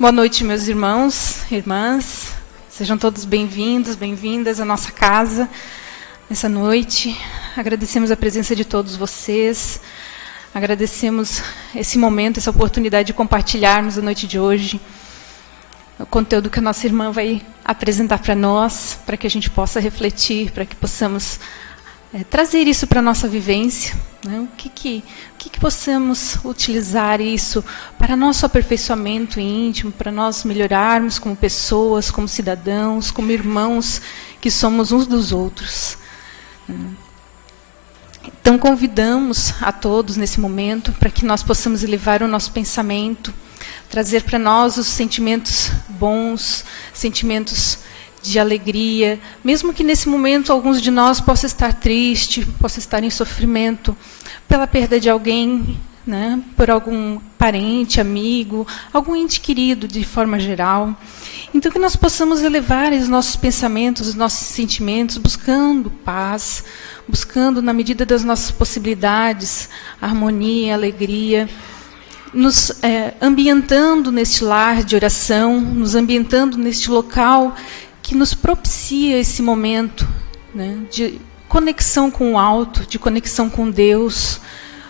Boa noite, meus irmãos, irmãs. Sejam todos bem-vindos, bem-vindas à nossa casa nessa noite. Agradecemos a presença de todos vocês. Agradecemos esse momento, essa oportunidade de compartilharmos a noite de hoje o conteúdo que a nossa irmã vai apresentar para nós, para que a gente possa refletir, para que possamos trazer isso para a nossa vivência, né? O que possamos utilizar isso para nosso aperfeiçoamento íntimo, para nós melhorarmos como pessoas, como cidadãos, como irmãos que somos uns dos outros. Então, convidamos a todos nesse momento para que nós possamos elevar o nosso pensamento, trazer para nós os sentimentos bons, sentimentos de alegria, mesmo que nesse momento alguns de nós possam estar tristes, possam estar em sofrimento pela perda de alguém, né, por algum parente, amigo, algum ente querido de forma geral. Então, que nós possamos elevar os nossos pensamentos, os nossos sentimentos, buscando paz, buscando, na medida das nossas possibilidades, harmonia, alegria, nos ambientando neste lar de oração, nos ambientando neste local que nos propicia esse momento, né, de conexão com o alto, de conexão com Deus,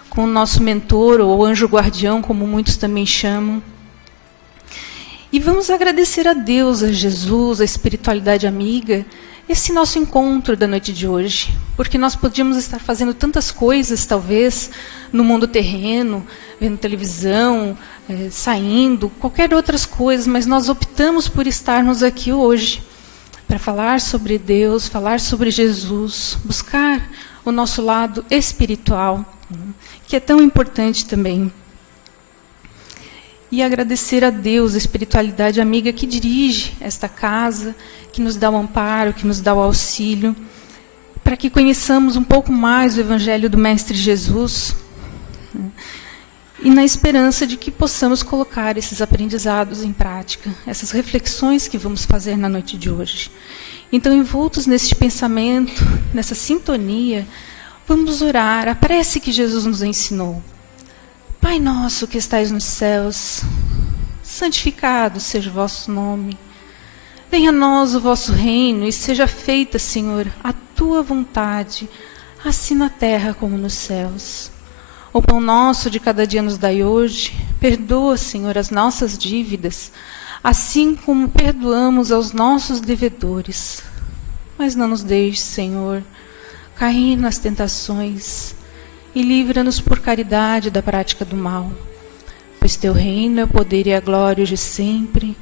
com o nosso mentor, ou anjo guardião, como muitos também chamam. E vamos agradecer a Deus, a Jesus, a espiritualidade amiga, esse nosso encontro da noite de hoje. Porque nós podíamos estar fazendo tantas coisas, talvez, no mundo terreno, vendo televisão, saindo, qualquer outras coisas, mas nós optamos por estarmos aqui hoje, para falar sobre Deus, falar sobre Jesus, buscar o nosso lado espiritual, que é tão importante também. E agradecer a Deus, a espiritualidade amiga que dirige esta casa, que nos dá o amparo, que nos dá o auxílio, para que conheçamos um pouco mais o Evangelho do Mestre Jesus, e na esperança de que possamos colocar esses aprendizados em prática, essas reflexões que vamos fazer na noite de hoje. Então, envoltos neste pensamento, nessa sintonia, vamos orar a prece que Jesus nos ensinou. Pai nosso que estais nos céus, santificado seja o vosso nome. Venha a nós o vosso reino e seja feita, Senhor, a tua vontade, assim na terra como nos céus. O pão nosso de cada dia nos dai hoje. Perdoa, Senhor, as nossas dívidas, assim como perdoamos aos nossos devedores. Mas não nos deixes, Senhor, cair nas tentações e livra-nos por caridade da prática do mal. Pois teu reino é o poder e a glória de sempre.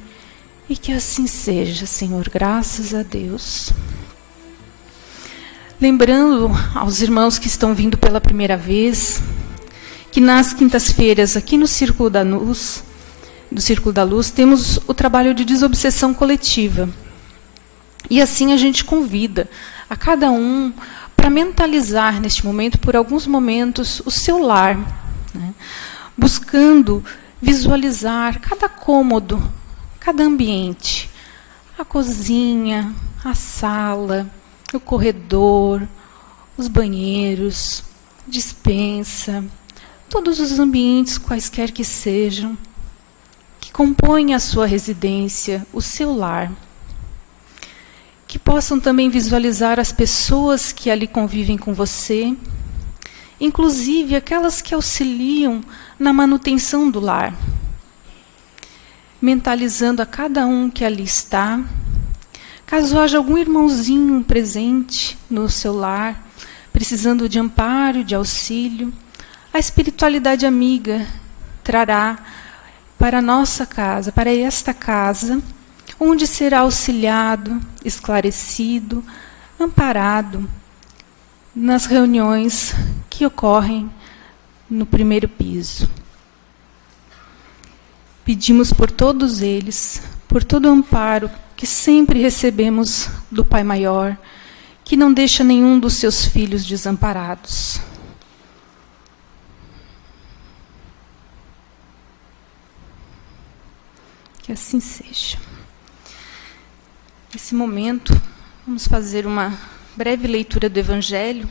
E que assim seja, Senhor, graças a Deus. Lembrando aos irmãos que estão vindo pela primeira vez, que nas quintas-feiras, aqui no Círculo da Luz, temos o trabalho de desobsessão coletiva. E assim a gente convida a cada um para mentalizar neste momento, por alguns momentos, o seu lar, né, buscando visualizar cada cômodo, cada ambiente, a cozinha, a sala, o corredor, os banheiros, despensa, todos os ambientes, quaisquer que sejam, que compõem a sua residência, o seu lar. Que possam também visualizar as pessoas que ali convivem com você, inclusive aquelas que auxiliam na manutenção do lar. Mentalizando a cada um que ali está, caso haja algum irmãozinho presente no seu lar, precisando de amparo, de auxílio, a espiritualidade amiga trará para a nossa casa, para esta casa, onde será auxiliado, esclarecido, amparado nas reuniões que ocorrem no primeiro piso. Pedimos por todos eles, por todo o amparo que sempre recebemos do Pai Maior, que não deixa nenhum dos seus filhos desamparados. Que assim seja. Nesse momento, vamos fazer uma breve leitura do Evangelho.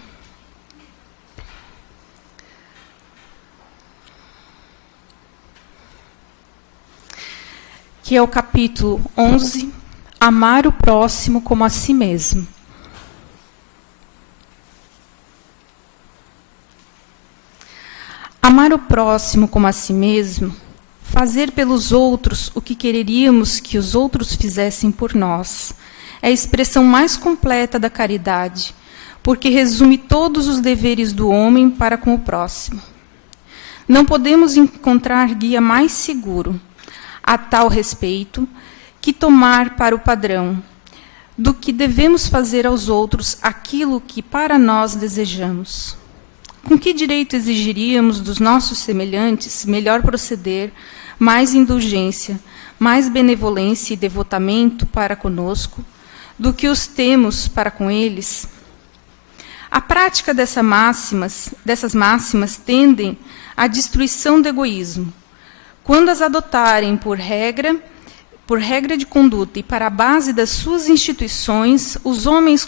que é o capítulo 11, Amar o próximo como a si mesmo. Amar o próximo como a si mesmo, fazer pelos outros o que quereríamos que os outros fizessem por nós, é a expressão mais completa da caridade, porque resume todos os deveres do homem para com o próximo. Não podemos encontrar guia mais seguro, a tal respeito, que tomar para o padrão do que devemos fazer aos outros aquilo que para nós desejamos. Com que direito exigiríamos dos nossos semelhantes melhor proceder, mais indulgência, mais benevolência e devotamento para conosco, do que os temos para com eles? A prática dessas máximas tendem à destruição do egoísmo. Quando as adotarem por regra de conduta e para a base das suas instituições, os homens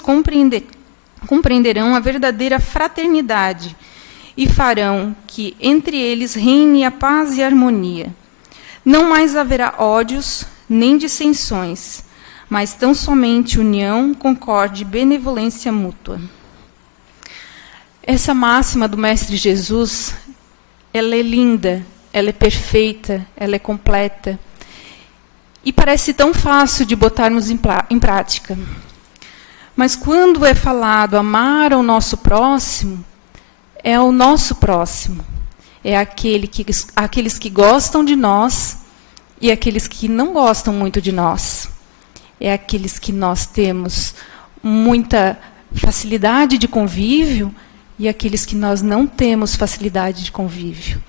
compreenderão a verdadeira fraternidade e farão que entre eles reine a paz e a harmonia. Não mais haverá ódios nem dissensões, mas tão somente união, concórdia e benevolência mútua. Essa máxima do Mestre Jesus, ela é linda, ela é perfeita, ela é completa. E parece tão fácil de botarmos em prática. Mas quando é falado amar ao nosso próximo, é o nosso próximo. É aqueles que gostam de nós e aqueles que não gostam muito de nós. É aqueles que nós temos muita facilidade de convívio e aqueles que nós não temos facilidade de convívio.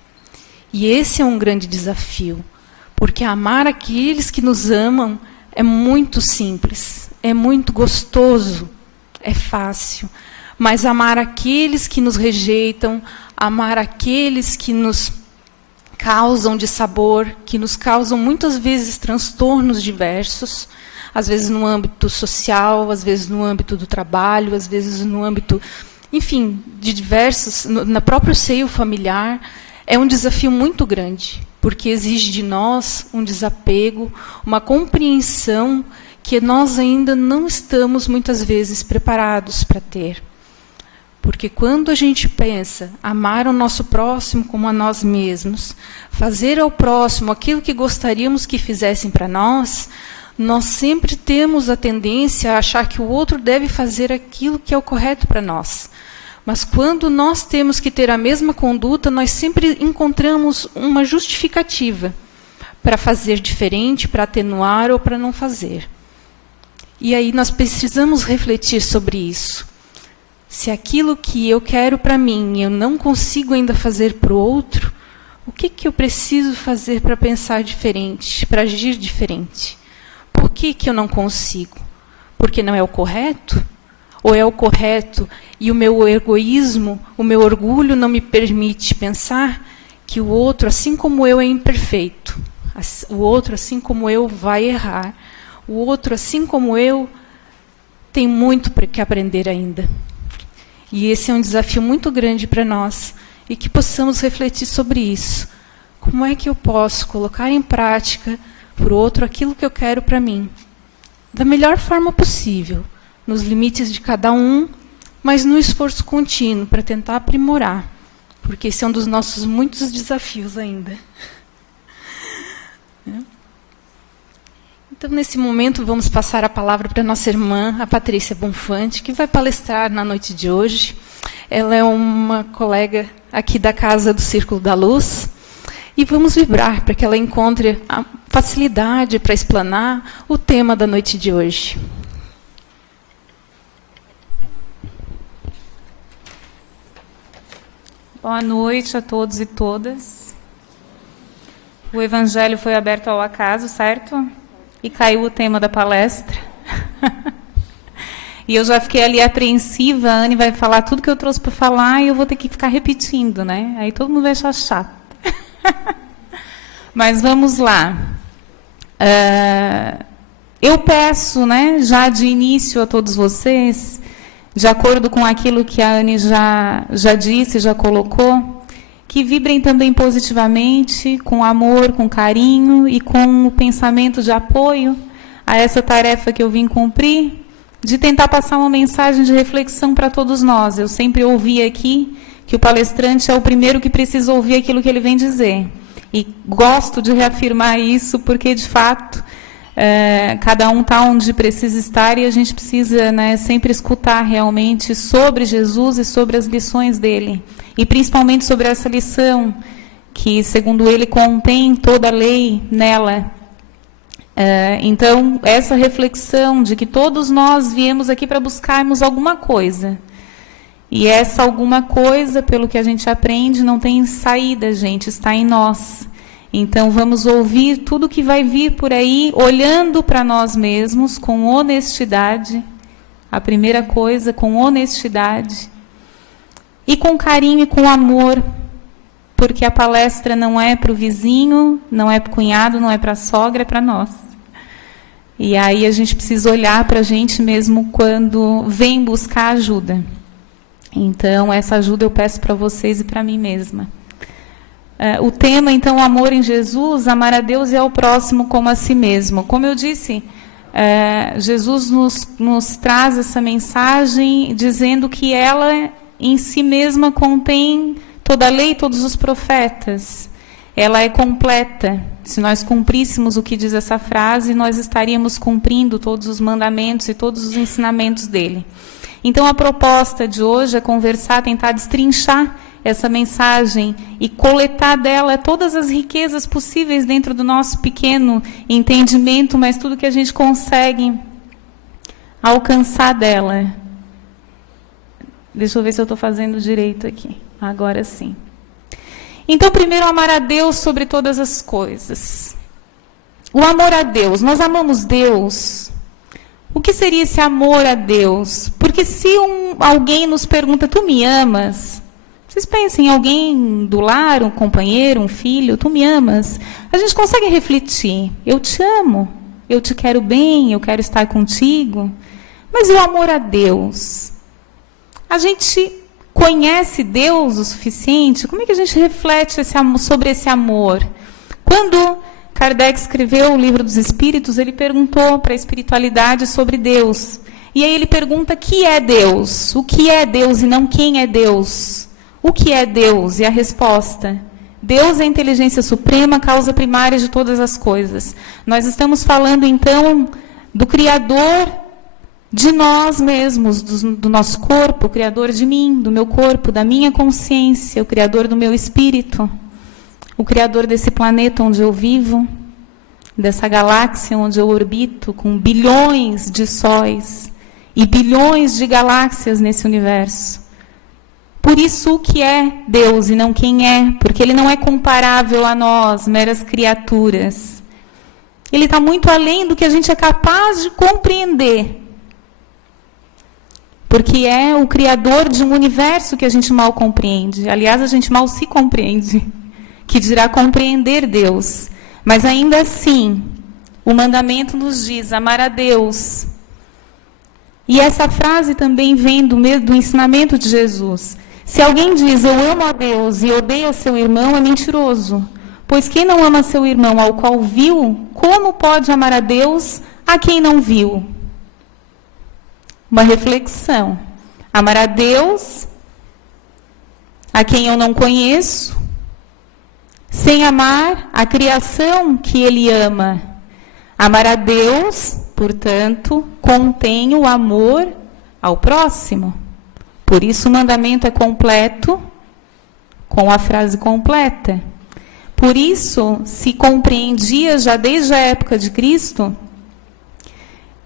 E esse é um grande desafio, porque amar aqueles que nos amam é muito simples, é muito gostoso, é fácil. Mas amar aqueles que nos rejeitam, amar aqueles que nos causam dissabor, que nos causam muitas vezes transtornos diversos, às vezes no âmbito social, às vezes no âmbito do trabalho, às vezes no âmbito, enfim, de diversos, no próprio seio familiar, é um desafio muito grande, porque exige de nós um desapego, uma compreensão que nós ainda não estamos muitas vezes preparados para ter. Porque quando a gente pensa amar o nosso próximo como a nós mesmos, fazer ao próximo aquilo que gostaríamos que fizessem para nós, nós sempre temos a tendência a achar que o outro deve fazer aquilo que é o correto para nós. Mas quando nós temos que ter a mesma conduta, nós sempre encontramos uma justificativa para fazer diferente, para atenuar ou para não fazer. E aí nós precisamos refletir sobre isso. Se aquilo que eu quero para mim eu não consigo ainda fazer para o outro, o que eu preciso fazer para pensar diferente, para agir diferente? Por que eu não consigo? Porque não é o correto? Ou é o correto e o meu egoísmo, o meu orgulho não me permite pensar que o outro, assim como eu, é imperfeito. O outro, assim como eu, vai errar. O outro, assim como eu, tem muito que aprender ainda. E esse é um desafio muito grande para nós, e que possamos refletir sobre isso. Como é que eu posso colocar em prática para o outro aquilo que eu quero para mim? Da melhor forma possível, nos limites de cada um, mas no esforço contínuo para tentar aprimorar, porque esse é um dos nossos muitos desafios ainda. Então, nesse momento, vamos passar a palavra para a nossa irmã, a Patrícia Bonfante, que vai palestrar na noite de hoje. Ela é uma colega aqui da Casa do Círculo da Luz. E vamos vibrar para que ela encontre a facilidade para explanar o tema da noite de hoje. Boa noite a todos e todas. O Evangelho foi aberto ao acaso, certo? E caiu o tema da palestra. E eu já fiquei ali apreensiva, a Anne vai falar tudo que eu trouxe para falar e eu vou ter que ficar repetindo, né? Aí todo mundo vai achar chato. Mas vamos lá. Eu peço, né, já de início a todos vocês, de acordo com aquilo que a Anne já disse, já colocou, que vibrem também positivamente, com amor, com carinho e com o pensamento de apoio a essa tarefa que eu vim cumprir, de tentar passar uma mensagem de reflexão para todos nós. Eu sempre ouvi aqui que o palestrante é o primeiro que precisa ouvir aquilo que ele vem dizer. E gosto de reafirmar isso porque, de fato, cada um está onde precisa estar e a gente precisa, né, sempre escutar realmente sobre Jesus e sobre as lições dele. E principalmente sobre essa lição que, segundo ele, contém toda a lei nela. Então, essa reflexão de que todos nós viemos aqui para buscarmos alguma coisa. E essa alguma coisa, pelo que a gente aprende, não tem saída, gente, está em nós. Então, vamos ouvir tudo que vai vir por aí, olhando para nós mesmos, com honestidade. A primeira coisa, com honestidade. E com carinho e com amor, porque a palestra não é para o vizinho, não é para o cunhado, não é para a sogra, é para nós. E aí a gente precisa olhar para a gente mesmo quando vem buscar ajuda. Então, essa ajuda eu peço para vocês e para mim mesma. O tema, então, o amor em Jesus, amar a Deus e ao próximo como a si mesmo. Como eu disse, Jesus nos traz essa mensagem dizendo que ela em si mesma contém toda a lei e todos os profetas. Ela é completa. Se nós cumpríssemos o que diz essa frase, nós estaríamos cumprindo todos os mandamentos e todos os ensinamentos dele. Então, a proposta de hoje é conversar, tentar destrinchar essa mensagem e coletar dela todas as riquezas possíveis dentro do nosso pequeno entendimento, mas tudo que a gente consegue alcançar dela. Deixa eu ver se eu estou fazendo direito aqui. Agora sim. Então, primeiro, amar a Deus sobre todas as coisas. O amor a Deus. Nós amamos Deus. O que seria esse amor a Deus? Porque se alguém nos pergunta, tu me amas? Vocês pensem em alguém do lar, um companheiro, um filho, tu me amas? A gente consegue refletir. Eu te amo. Eu te quero bem, eu quero estar contigo. Mas e o amor a Deus? A gente conhece Deus o suficiente? Como é que a gente reflete sobre esse amor? Quando Kardec escreveu o Livro dos Espíritos, ele perguntou para a espiritualidade sobre Deus. E aí ele pergunta, que é Deus? O que é Deus e não quem é Deus? O que é Deus? E a resposta, Deus é a inteligência suprema, causa primária de todas as coisas. Nós estamos falando, então, do Criador de nós mesmos, do nosso corpo, o Criador de mim, do meu corpo, da minha consciência, o Criador do meu espírito, o Criador desse planeta onde eu vivo, dessa galáxia onde eu orbito, com bilhões de sóis e bilhões de galáxias nesse universo. Por isso, o que é Deus e não quem é, porque ele não é comparável a nós, meras criaturas. Ele está muito além do que a gente é capaz de compreender. Porque é o Criador de um universo que a gente mal compreende. Aliás, a gente mal se compreende, que dirá compreender Deus. Mas ainda assim, o mandamento nos diz amar a Deus. E essa frase também vem do ensinamento de Jesus. Se alguém diz, eu amo a Deus e odeia seu irmão, é mentiroso. Pois quem não ama seu irmão ao qual viu, como pode amar a Deus a quem não viu? Uma reflexão. Amar a Deus, a quem eu não conheço, sem amar a criação que ele ama. Amar a Deus, portanto, contém o amor ao próximo. Por isso o mandamento é completo, com a frase completa. Por isso se compreendia já desde a época de Cristo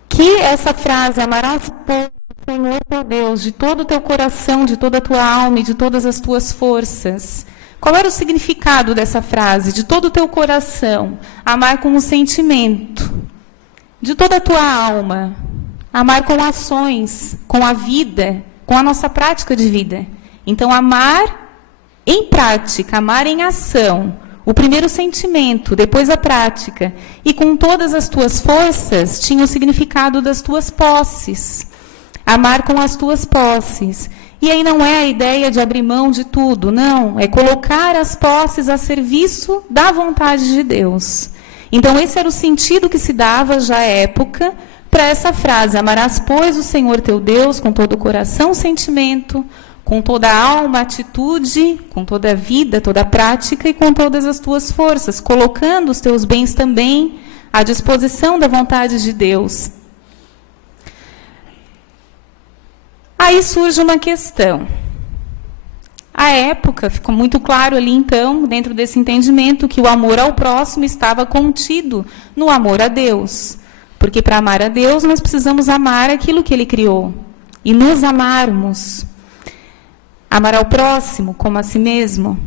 que essa frase, amarás o Senhor teu Deus de todo o teu coração, de toda a tua alma e de todas as tuas forças. Qual era o significado dessa frase? De todo o teu coração, amar com um sentimento, de toda a tua alma, amar com ações, com a vida, com a nossa prática de vida. Então, amar em prática, amar em ação. O primeiro sentimento, depois a prática. E com todas as tuas forças, tinha o significado das tuas posses. Amar com as tuas posses. E aí não é a ideia de abrir mão de tudo, não. É colocar as posses a serviço da vontade de Deus. Então, esse era o sentido que se dava já à época para essa frase: amarás, pois, o Senhor teu Deus com todo o coração, sentimento, com toda a alma, atitude, com toda a vida, toda a prática e com todas as tuas forças, colocando os teus bens também à disposição da vontade de Deus. Aí surge uma questão. À época, ficou muito claro ali, então, dentro desse entendimento, que o amor ao próximo estava contido no amor a Deus. Porque para amar a Deus, nós precisamos amar aquilo que Ele criou. E nos amarmos. Amar ao próximo como a si mesmo.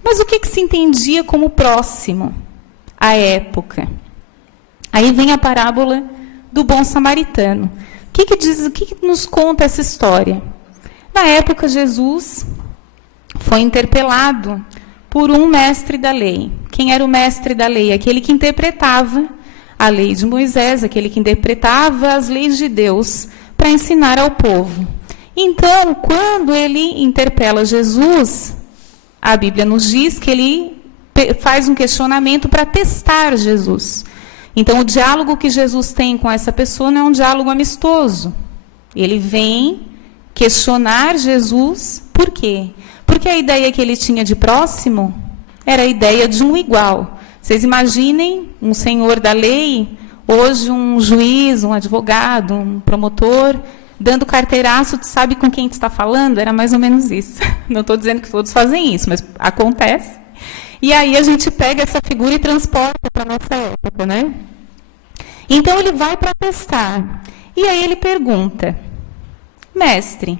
Mas o que se entendia como próximo à época? Aí vem a parábola do bom samaritano. O que nos conta essa história? Na época, Jesus foi interpelado por um mestre da lei. Quem era o mestre da lei? Aquele que interpretava a lei de Moisés, aquele que interpretava as leis de Deus para ensinar ao povo. Então, quando ele interpela Jesus, a Bíblia nos diz que ele faz um questionamento para testar Jesus. Então, o diálogo que Jesus tem com essa pessoa não é um diálogo amistoso. Ele vem questionar Jesus. Por quê? Porque a ideia que ele tinha de próximo era a ideia de um igual. Vocês imaginem um senhor da lei, hoje um juiz, um advogado, um promotor, dando carteiraço, tu sabe com quem tu está falando? Era mais ou menos isso. Não estou dizendo que todos fazem isso, mas acontece. E aí a gente pega essa figura e transporta para a nossa época, né? Então ele vai para testar. E aí ele pergunta: mestre,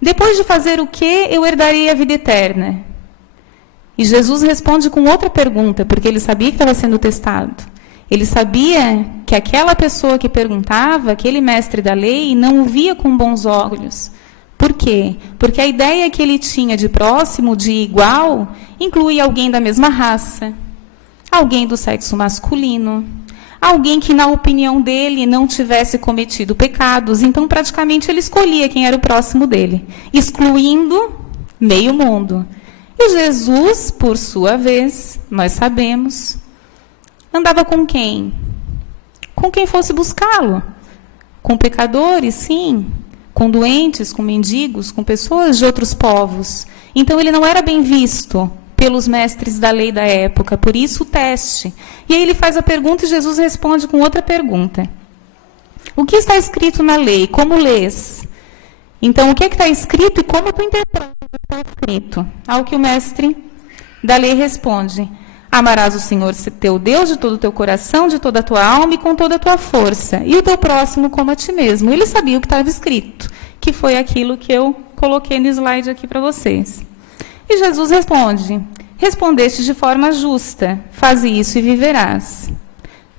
depois de fazer o que eu herdarei a vida eterna? E Jesus responde com outra pergunta, porque ele sabia que estava sendo testado. Ele sabia que aquela pessoa que perguntava, aquele mestre da lei, não o via com bons olhos. Por quê? Porque a ideia que ele tinha de próximo, de igual, inclui alguém da mesma raça, alguém do sexo masculino, alguém que, na opinião dele, não tivesse cometido pecados. Então, praticamente, ele escolhia quem era o próximo dele, excluindo meio mundo. E Jesus, por sua vez, nós sabemos, andava com quem? Com quem fosse buscá-lo. Com pecadores, sim. Com doentes, com mendigos, com pessoas de outros povos. Então, ele não era bem visto pelos mestres da lei da época, por isso o teste. E aí ele faz a pergunta e Jesus responde com outra pergunta. O que está escrito na lei? Como lês? Então, o que está escrito e como tu interpretas o que está escrito? Ao que o mestre da lei responde: amarás o Senhor teu Deus de todo o teu coração, de toda a tua alma e com toda a tua força, e o teu próximo como a ti mesmo. Ele sabia o que estava escrito, que foi aquilo que eu coloquei no slide aqui para vocês. E Jesus responde: respondeste de forma justa, faze isso e viverás.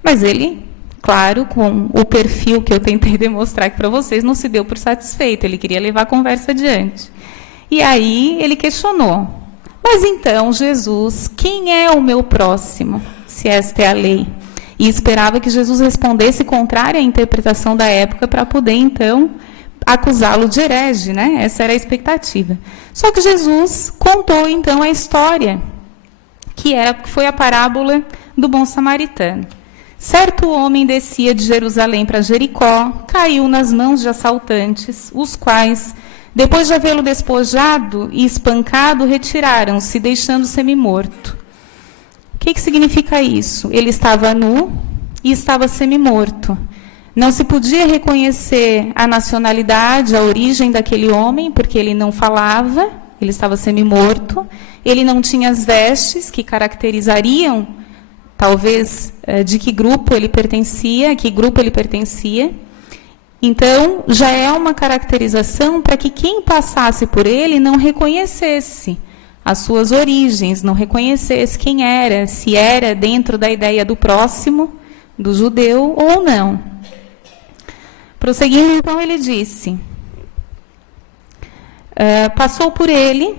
Mas ele, claro, com o perfil que eu tentei demonstrar aqui para vocês, não se deu por satisfeito, ele queria levar a conversa adiante. E aí ele questionou: mas então, Jesus, quem é o meu próximo, se esta é a lei? E esperava que Jesus respondesse contrário à interpretação da época para poder, então, acusá-lo de herege, né? Essa era a expectativa. Só que Jesus contou, então, a história, que foi a parábola do bom samaritano. Certo homem descia de Jerusalém para Jericó, caiu nas mãos de assaltantes, os quais, depois de havê-lo despojado e espancado, retiraram-se, deixando semi-morto. O que significa isso? Ele estava nu e estava semi-morto. Não se podia reconhecer a nacionalidade, a origem daquele homem, porque ele não falava, ele estava semi-morto, ele não tinha as vestes que caracterizariam, talvez, de que grupo ele pertencia, a que grupo ele pertencia. Então, já é uma caracterização para que quem passasse por ele não reconhecesse as suas origens, não reconhecesse quem era, se era dentro da ideia do próximo, do judeu ou não. Prosseguindo, então, ele disse: passou por ele,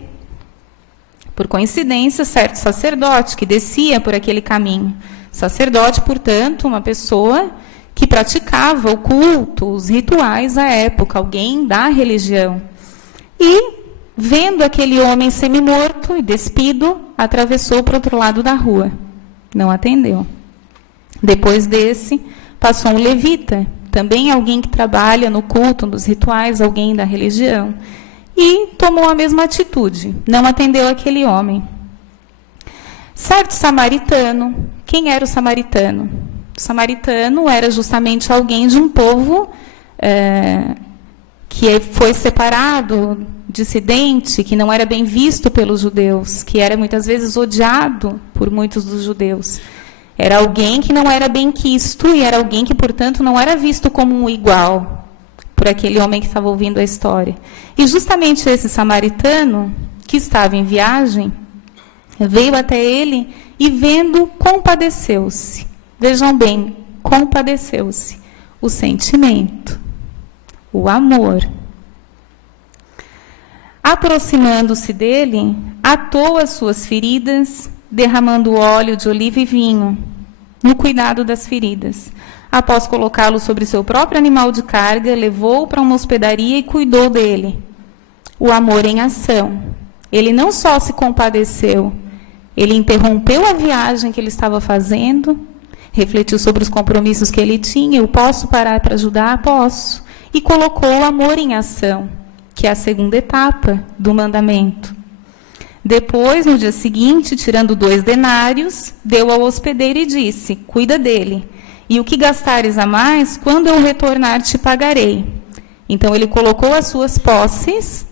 por coincidência, certo sacerdote que descia por aquele caminho. Sacerdote, portanto, uma pessoa que praticava o culto, os rituais à época, alguém da religião. E vendo aquele homem semi-morto e despido, atravessou para o outro lado da rua. Não atendeu. Depois desse, passou um levita, também alguém que trabalha no culto, nos rituais, alguém da religião, e tomou a mesma atitude, não atendeu aquele homem. Certo samaritano, quem era o samaritano? O samaritano era justamente alguém de um povo que foi separado, dissidente, que não era bem visto pelos judeus, que era muitas vezes odiado por muitos dos judeus. Era alguém que não era bem quisto e era alguém que, portanto, não era visto como um igual por aquele homem que estava ouvindo a história. E justamente esse samaritano, que estava em viagem, veio até ele e, vendo, compadeceu-se. Vejam bem, compadeceu-se. O sentimento, o amor. Aproximando-se dele, atou as suas feridas, derramando óleo de oliva e vinho, no cuidado das feridas. Após colocá-lo sobre seu próprio animal de carga, levou-o para uma hospedaria e cuidou dele. O amor em ação. Ele não só se compadeceu, ele interrompeu a viagem que ele estava fazendo, refletiu sobre os compromissos que ele tinha. Eu posso parar para ajudar? Posso. E colocou o amor em ação, que é a segunda etapa do mandamento. Depois, no dia seguinte, tirando 2 denários, deu ao hospedeiro e disse: cuida dele, e o que gastares a mais, quando eu retornar, te pagarei. Então, ele colocou as suas posses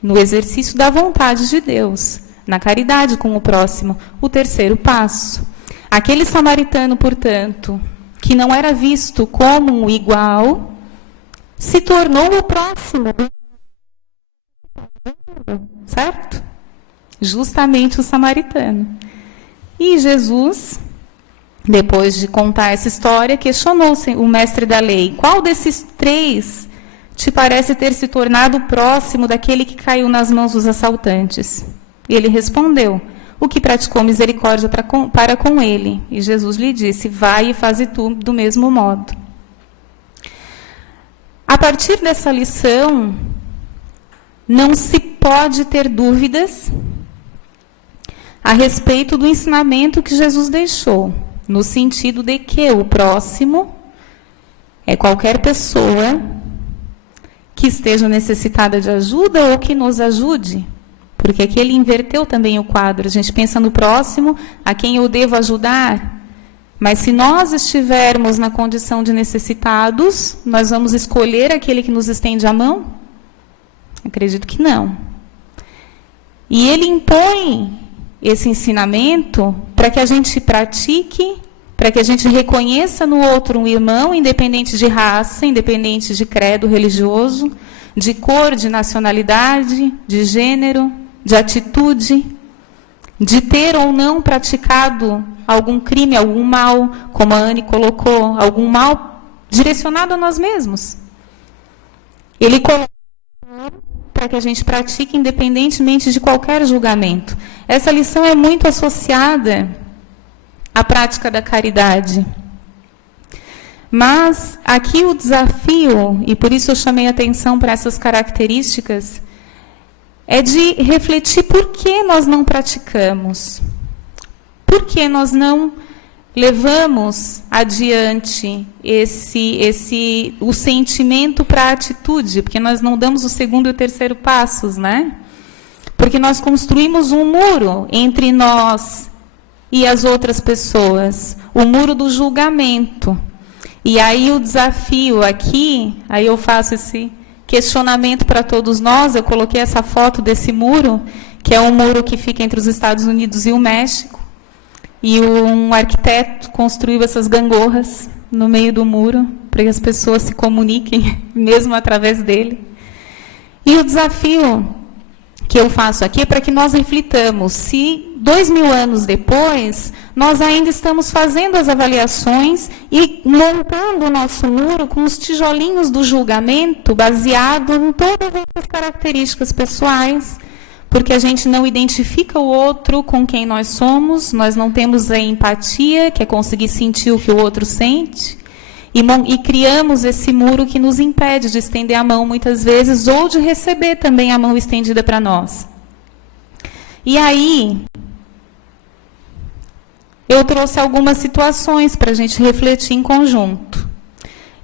no exercício da vontade de Deus, na caridade com o próximo, o terceiro passo. Aquele samaritano, portanto, que não era visto como um igual, se tornou o próximo. Certo? Justamente o samaritano. E Jesus, depois de contar essa história, questionou o mestre da lei: qual desses 3 te parece ter se tornado próximo daquele que caiu nas mãos dos assaltantes? E ele respondeu: o que praticou misericórdia para com ele. E Jesus lhe disse: vai e faze tu do mesmo modo. A partir dessa lição, não se pode ter dúvidas a respeito do ensinamento que Jesus deixou, no sentido de que o próximo é qualquer pessoa que esteja necessitada de ajuda ou que nos ajude, porque aqui ele inverteu também o quadro. A gente pensa no próximo, a quem eu devo ajudar, mas se nós estivermos na condição de necessitados, nós vamos escolher aquele que nos estende a mão? Acredito que não. E ele impõe esse ensinamento para que a gente pratique, para que a gente reconheça no outro um irmão, independente de raça, independente de credo religioso, de cor, de nacionalidade, de gênero, de atitude, de ter ou não praticado algum crime, algum mal, como a Anne colocou, algum mal direcionado a nós mesmos. Ele colocou para que a gente pratique independentemente de qualquer julgamento. Essa lição é muito associada à prática da caridade. Mas aqui o desafio, e por isso eu chamei a atenção para essas características, é de refletir por que nós não praticamos. Por que nós não levamos adiante o sentimento para a atitude? Porque nós não damos o segundo e o terceiro passos, né? Porque nós construímos um muro entre nós e as outras pessoas, o muro do julgamento. E aí o desafio aqui, aí eu faço esse questionamento para todos nós. Eu coloquei essa foto desse muro, que é um muro que fica entre os Estados Unidos e o México. E um arquiteto construiu essas gangorras no meio do muro, para que as pessoas se comuniquem, mesmo através dele. E o desafio que eu faço aqui é para que nós reflitamos se 2000 anos depois nós ainda estamos fazendo as avaliações e montando o nosso muro com os tijolinhos do julgamento baseado em todas essas características pessoais, porque a gente não identifica o outro com quem nós somos, nós não temos a empatia, que é conseguir sentir o que o outro sente, E criamos esse muro que nos impede de estender a mão muitas vezes, ou de receber também a mão estendida para nós. E aí, eu trouxe algumas situações para a gente refletir em conjunto.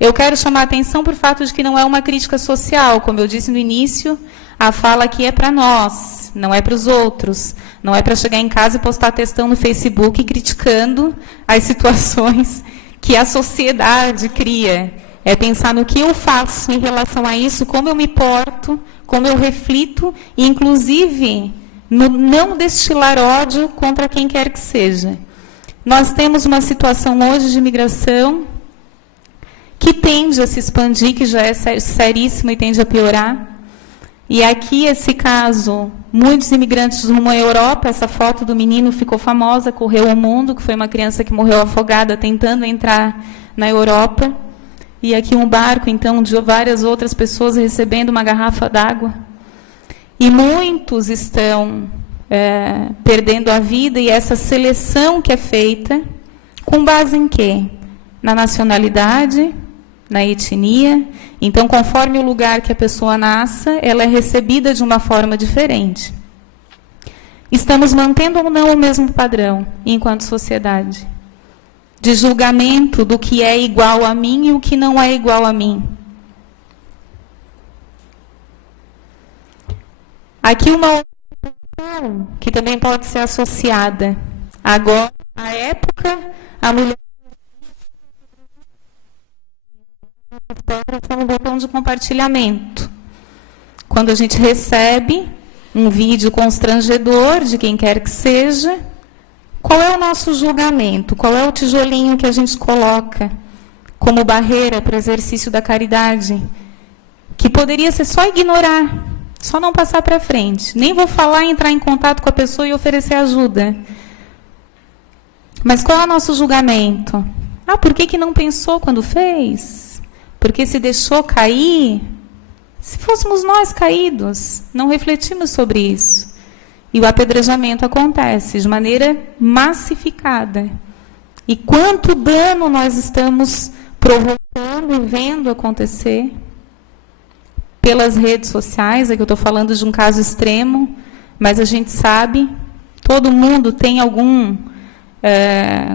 Eu quero chamar a atenção para o fato de que não é uma crítica social, como eu disse no início, a fala aqui é para nós, não é para os outros. Não é para chegar em casa e postar textão no Facebook criticando as situações que a sociedade cria. É pensar no que eu faço em relação a isso, como eu me porto, como eu reflito, e, inclusive, no não destilar ódio contra quem quer que seja. Nós temos uma situação hoje de imigração que tende a se expandir, que já é seríssima e tende a piorar. E aqui, esse caso, muitos imigrantes rumo à Europa, essa foto do menino ficou famosa, correu ao mundo, que foi uma criança que morreu afogada tentando entrar na Europa. E aqui um barco, então, de várias outras pessoas recebendo uma garrafa d'água. E muitos estão perdendo a vida, e essa seleção que é feita, com base em quê? Na nacionalidade, na etnia. Então, conforme o lugar que a pessoa nasça, ela é recebida de uma forma diferente. Estamos mantendo ou não o mesmo padrão, enquanto sociedade, de julgamento do que é igual a mim e o que não é igual a mim. Aqui uma outra questão que também pode ser associada. Agora, à época, a mulher um botão de compartilhamento. Quando a gente recebe um vídeo constrangedor de quem quer que seja, qual é o nosso julgamento? Qual é o tijolinho que a gente coloca como barreira para o exercício da caridade? Que poderia ser só ignorar, só não passar para frente. Nem vou falar em entrar em contato com a pessoa e oferecer ajuda. Mas qual é o nosso julgamento? Ah, por que não pensou quando fez? Porque se deixou cair? Se fôssemos nós caídos, não refletimos sobre isso. E o apedrejamento acontece de maneira massificada. E quanto dano nós estamos provocando e vendo acontecer pelas redes sociais. Aqui eu estou falando de um caso extremo, mas a gente sabe, todo mundo tem algum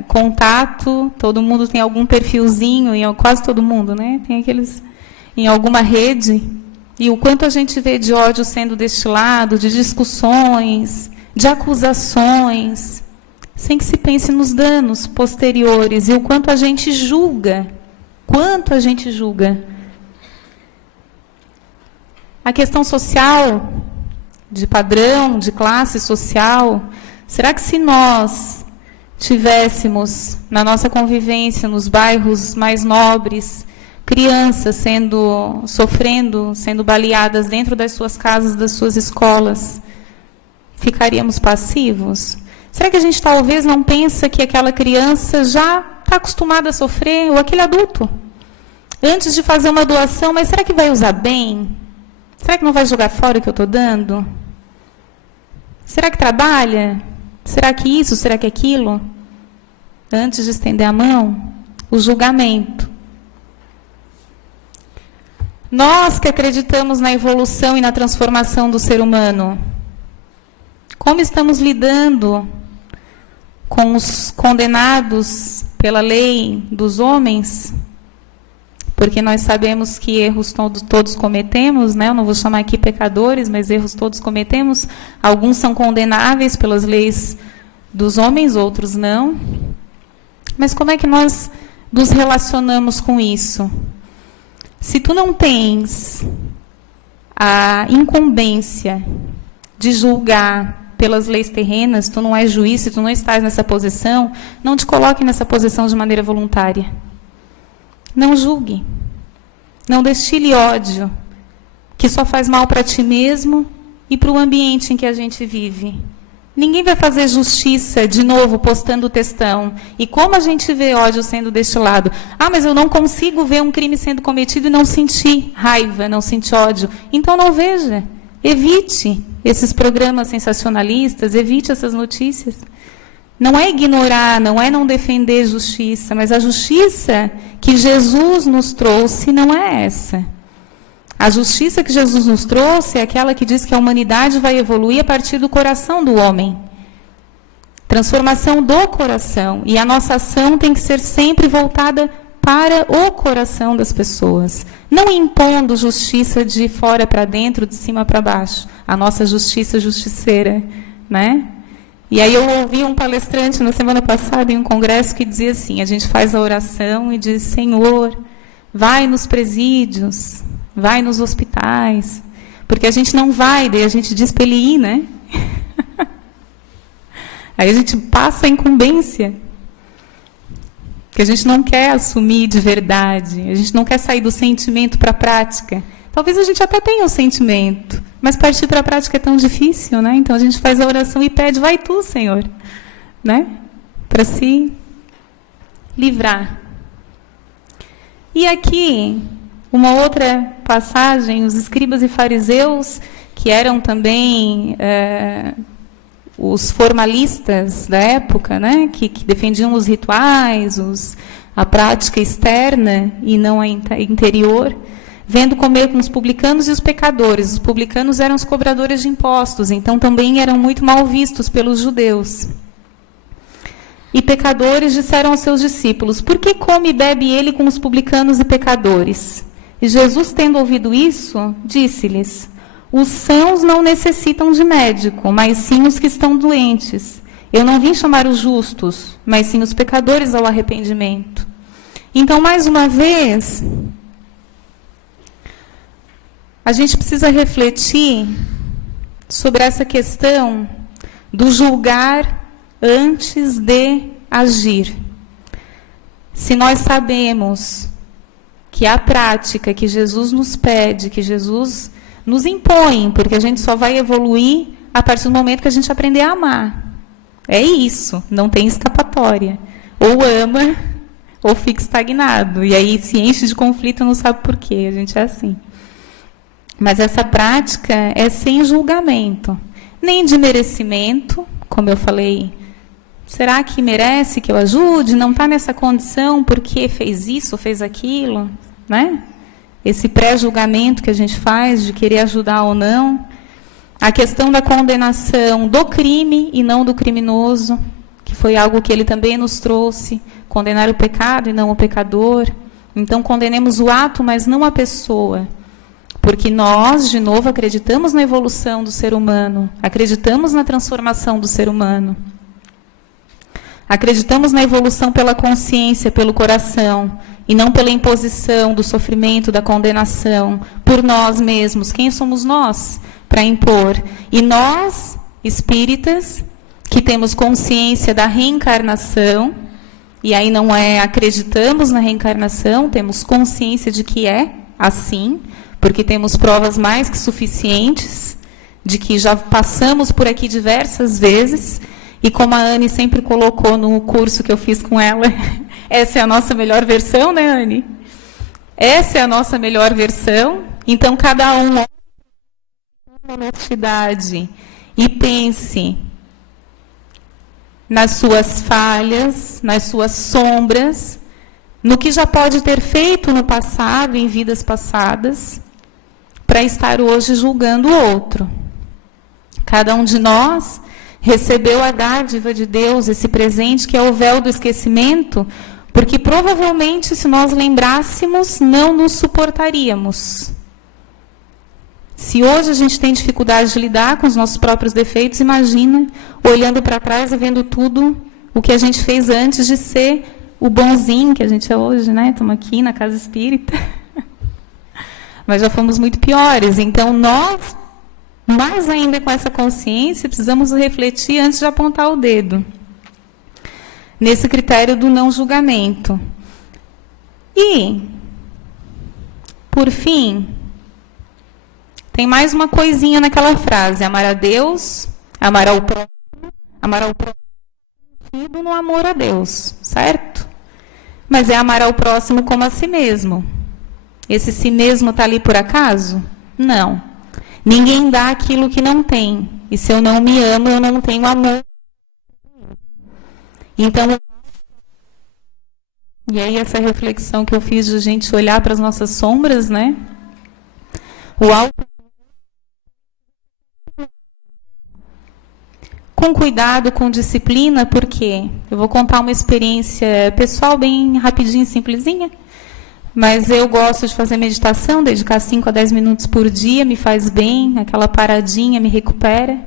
contato, todo mundo tem algum perfilzinho, quase todo mundo, né? Tem aqueles em alguma rede. E o quanto a gente vê de ódio sendo destilado, de discussões, de acusações, sem que se pense nos danos posteriores, e o quanto a gente julga. Quanto a gente julga. A questão social, de padrão, de classe social, será que se nós tivéssemos na nossa convivência, nos bairros mais nobres, crianças sofrendo, sendo baleadas dentro das suas casas, das suas escolas, ficaríamos passivos? Será que a gente talvez não pensa que aquela criança já está acostumada a sofrer, ou aquele adulto, antes de fazer uma doação, mas será que vai usar bem? Será que não vai jogar fora o que eu estou dando? Será que trabalha? Será que isso? Será que aquilo? Antes de estender a mão, o julgamento. Nós que acreditamos na evolução e na transformação do ser humano, como estamos lidando com os condenados pela lei dos homens? Porque nós sabemos que erros todos cometemos, né? Eu não vou chamar aqui pecadores, mas erros todos cometemos. Alguns são condenáveis pelas leis dos homens, outros não. Mas como é que nós nos relacionamos com isso? Se tu não tens a incumbência de julgar pelas leis terrenas, tu não és juiz, se tu não estás nessa posição, não te coloque nessa posição de maneira voluntária. Não julgue. Não destile ódio, que só faz mal para ti mesmo e para o ambiente em que a gente vive. Ninguém vai fazer justiça, de novo, postando textão. E como a gente vê ódio sendo destilado? Ah, mas eu não consigo ver um crime sendo cometido e não sentir raiva, não sentir ódio. Então não veja. Evite esses programas sensacionalistas, evite essas notícias. Não é ignorar, não é não defender justiça, mas a justiça que Jesus nos trouxe não é essa. A justiça que Jesus nos trouxe é aquela que diz que a humanidade vai evoluir a partir do coração do homem. Transformação do coração. E a nossa ação tem que ser sempre voltada para o coração das pessoas. Não impondo justiça de fora para dentro, de cima para baixo. A nossa justiça justiceira, né? E aí eu ouvi um palestrante na semana passada em um congresso que dizia assim, a gente faz a oração e diz, Senhor, vai nos presídios, vai nos hospitais, porque a gente não vai, daí a gente diz para ele ir, né? Aí a gente passa a incumbência, que a gente não quer assumir de verdade, a gente não quer sair do sentimento para a prática. Talvez a gente até tenha o sentimento, mas partir para a prática é tão difícil, né? Então a gente faz a oração e pede, vai tu, Senhor, né? Para se livrar. E aqui, uma outra passagem, os escribas e fariseus, que eram também os formalistas da época, né? Que defendiam os rituais, a prática externa e não a interior, vendo comer com os publicanos e os pecadores. Os publicanos eram os cobradores de impostos, então também eram muito mal vistos pelos judeus. E pecadores disseram aos seus discípulos, por que come e bebe ele com os publicanos e pecadores? E Jesus, tendo ouvido isso, disse-lhes, os sãos não necessitam de médico, mas sim os que estão doentes. Eu não vim chamar os justos, mas sim os pecadores ao arrependimento. Então, mais uma vez, a gente precisa refletir sobre essa questão do julgar antes de agir. Se nós sabemos que a prática que Jesus nos pede, que Jesus nos impõe, porque a gente só vai evoluir a partir do momento que a gente aprender a amar. É isso, não tem escapatória. Ou ama, ou fica estagnado. E aí se enche de conflito e não sabe por quê. A gente é assim. Mas essa prática é sem julgamento, nem de merecimento, como eu falei, será que merece que eu ajude? Não está nessa condição porque fez isso, fez aquilo, né? Esse pré-julgamento que a gente faz de querer ajudar ou não. A questão da condenação do crime e não do criminoso, que foi algo que ele também nos trouxe, condenar o pecado e não o pecador. Então, condenemos o ato, mas não a pessoa. Porque nós, de novo, acreditamos na evolução do ser humano, acreditamos na transformação do ser humano. Acreditamos na evolução pela consciência, pelo coração, e não pela imposição do sofrimento, da condenação, por nós mesmos. Quem somos nós para impor? E nós, espíritas, que temos consciência da reencarnação, e aí não é acreditamos na reencarnação, temos consciência de que é assim, porque temos provas mais que suficientes de que já passamos por aqui diversas vezes, e como a Anne sempre colocou no curso que eu fiz com ela, essa é a nossa melhor versão, né, Anne? Essa é a nossa melhor versão. Então, cada um olhe com honestidade e pense nas suas falhas, nas suas sombras, no que já pode ter feito no passado, em vidas passadas, para estar hoje julgando o outro. Cada um de nós recebeu a dádiva de Deus, esse presente que é o véu do esquecimento, porque provavelmente, se nós lembrássemos, não nos suportaríamos. Se hoje a gente tem dificuldade de lidar com os nossos próprios defeitos, imagina, olhando para trás e vendo tudo o que a gente fez antes de ser o bonzinho que a gente é hoje, né? Estamos aqui na casa espírita. Mas já fomos muito piores. Então, nós, mais ainda com essa consciência, precisamos refletir antes de apontar o dedo. Nesse critério do não julgamento. E, por fim, tem mais uma coisinha naquela frase. Amar a Deus, amar ao próximo no amor a Deus, certo? Mas é amar ao próximo como a si mesmo. Esse si mesmo está ali por acaso? Não. Ninguém dá aquilo que não tem. E se eu não me amo, eu não tenho amor. Então, e aí essa reflexão que eu fiz de a gente olhar para as nossas sombras, né? O alto com cuidado, com disciplina, porque eu vou contar uma experiência pessoal bem rapidinha, simplesinha, mas eu gosto de fazer meditação, dedicar 5 a 10 minutos por dia, me faz bem, aquela paradinha me recupera,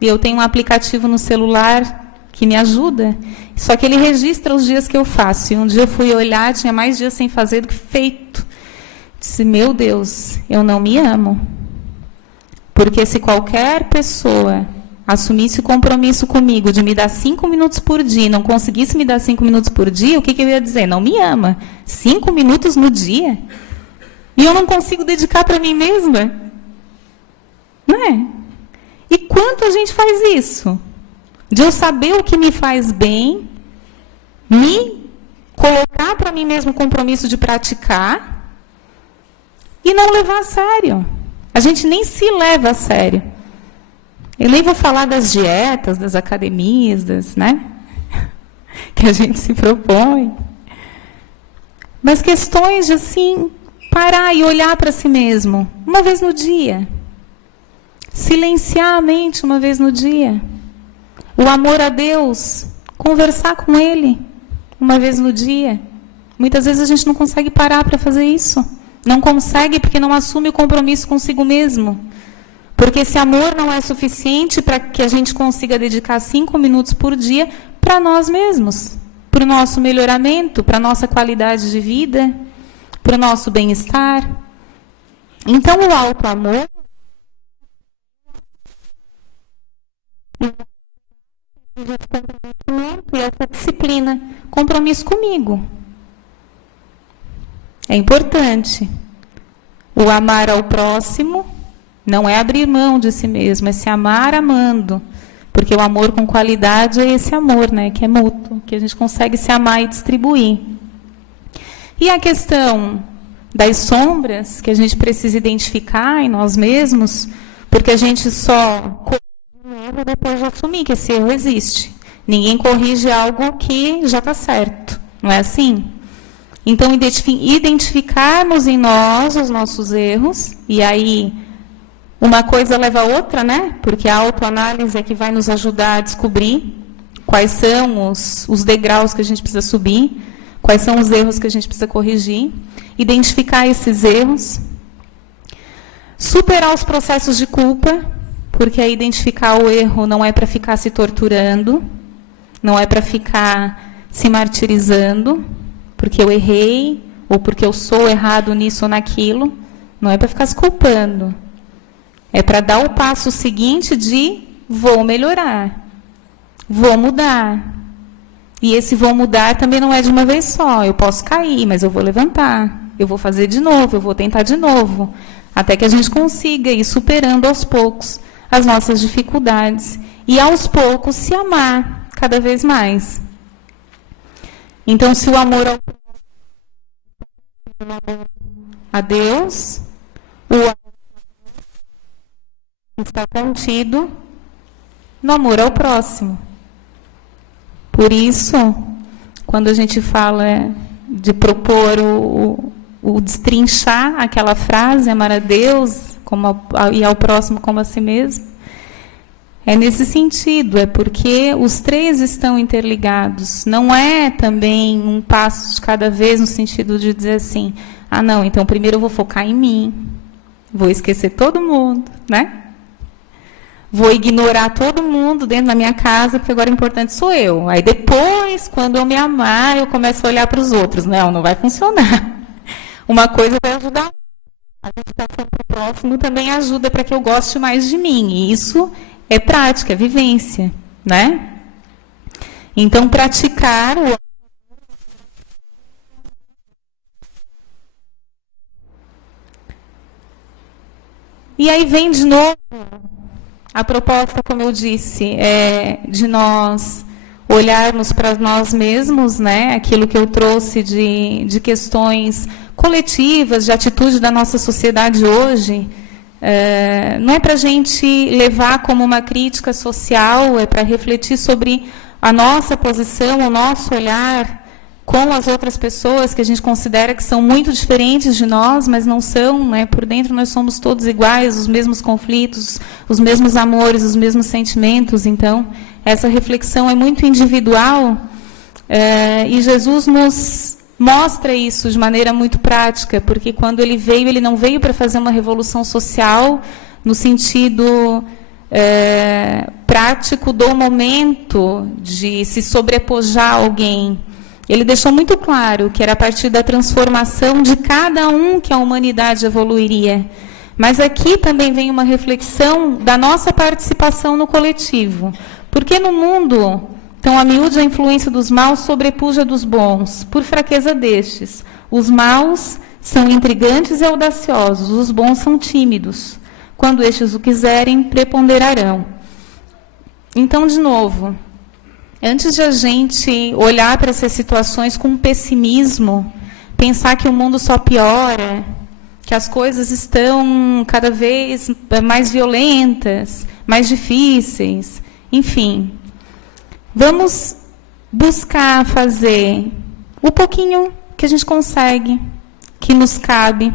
e eu tenho um aplicativo no celular que me ajuda, só que ele registra os dias que eu faço, e um dia eu fui olhar, tinha mais dias sem fazer do que feito. Disse, meu Deus, eu não me amo. Porque se qualquer pessoa assumisse o compromisso comigo de me dar 5 minutos por dia e não conseguisse me dar 5 minutos por dia, o que eu ia dizer? Não me ama. 5 minutos no dia? E eu não consigo dedicar para mim mesma? Não é? E quanto a gente faz isso? De eu saber o que me faz bem, me colocar para mim mesmo o compromisso de praticar e não levar a sério. A gente nem se leva a sério. Eu nem vou falar das dietas, das academias, né? Que a gente se propõe. Mas questões de, assim, parar e olhar para si mesmo, uma vez no dia. Silenciar a mente uma vez no dia. O amor a Deus, conversar com Ele uma vez no dia. Muitas vezes a gente não consegue parar para fazer isso. Não consegue porque não assume o compromisso consigo mesmo. Porque esse amor não é suficiente para que a gente consiga dedicar 5 minutos por dia para nós mesmos, para o nosso melhoramento, para a nossa qualidade de vida, para o nosso bem-estar. Então, o auto-amor e essa disciplina, compromisso comigo. É importante. O amar ao próximo não é abrir mão de si mesmo, é se amar amando. Porque o amor com qualidade é esse amor, né, que é mútuo, que a gente consegue se amar e distribuir. E a questão das sombras, que a gente precisa identificar em nós mesmos, porque a gente só erro depois de assumir que esse erro existe. Ninguém corrige algo que já está certo. Não é assim? Então, identificarmos em nós os nossos erros, e aí uma coisa leva a outra, né? Porque a autoanálise é que vai nos ajudar a descobrir quais são os degraus que a gente precisa subir, quais são os erros que a gente precisa corrigir, identificar esses erros, superar os processos de culpa, porque aí identificar o erro não é para ficar se torturando, não é para ficar se martirizando, porque eu errei, ou porque eu sou errado nisso ou naquilo, não é para ficar se culpando. É para dar o passo seguinte de vou melhorar, vou mudar. E esse vou mudar também não é de uma vez só, eu posso cair, mas eu vou levantar, eu vou fazer de novo, eu vou tentar de novo, até que a gente consiga ir superando aos poucos as nossas dificuldades e aos poucos se amar cada vez mais. Então, se o amor a Deus, o amor está contido no amor ao próximo. Por isso, quando a gente fala de propor o destrinchar aquela frase, amar a Deus e ao próximo como a si mesmo, é nesse sentido, é porque os três estão interligados. Não é também um passo de cada vez no sentido de dizer assim, ah, não, então primeiro eu vou focar em mim, vou esquecer todo mundo, né? Vou ignorar todo mundo dentro da minha casa, porque agora o importante sou eu. Aí depois, quando eu me amar, eu começo a olhar para os outros. Não, não vai funcionar. Uma coisa vai ajudar. A dedicação para o próximo também ajuda para que eu goste mais de mim. E isso é prática, é vivência, né? Então, praticar o... E aí vem de novo a proposta, como eu disse, é de nós olharmos para nós mesmos, né? Aquilo que eu trouxe de questões coletivas, de atitude da nossa sociedade hoje, não é para a gente levar como uma crítica social, é para refletir sobre a nossa posição, o nosso olhar com as outras pessoas que a gente considera que são muito diferentes de nós, mas não são, né? Por dentro nós somos todos iguais, os mesmos conflitos, os mesmos amores, os mesmos sentimentos. Então, essa reflexão é muito individual, e Jesus nos mostra isso de maneira muito prática, porque quando ele veio, ele não veio para fazer uma revolução social no sentido prático do momento de se sobrepujar a alguém. Ele deixou muito claro que era a partir da transformação de cada um que a humanidade evoluiria. Mas aqui também vem uma reflexão da nossa participação no coletivo. Porque no mundo, tão a miúde a influência dos maus sobrepuja dos bons, por fraqueza destes. Os maus são intrigantes e audaciosos, os bons são tímidos. Quando estes o quiserem, preponderarão. Então, de novo, antes de a gente olhar para essas situações com pessimismo, pensar que o mundo só piora, que as coisas estão cada vez mais violentas, mais difíceis, enfim, vamos buscar fazer o pouquinho que a gente consegue, que nos cabe,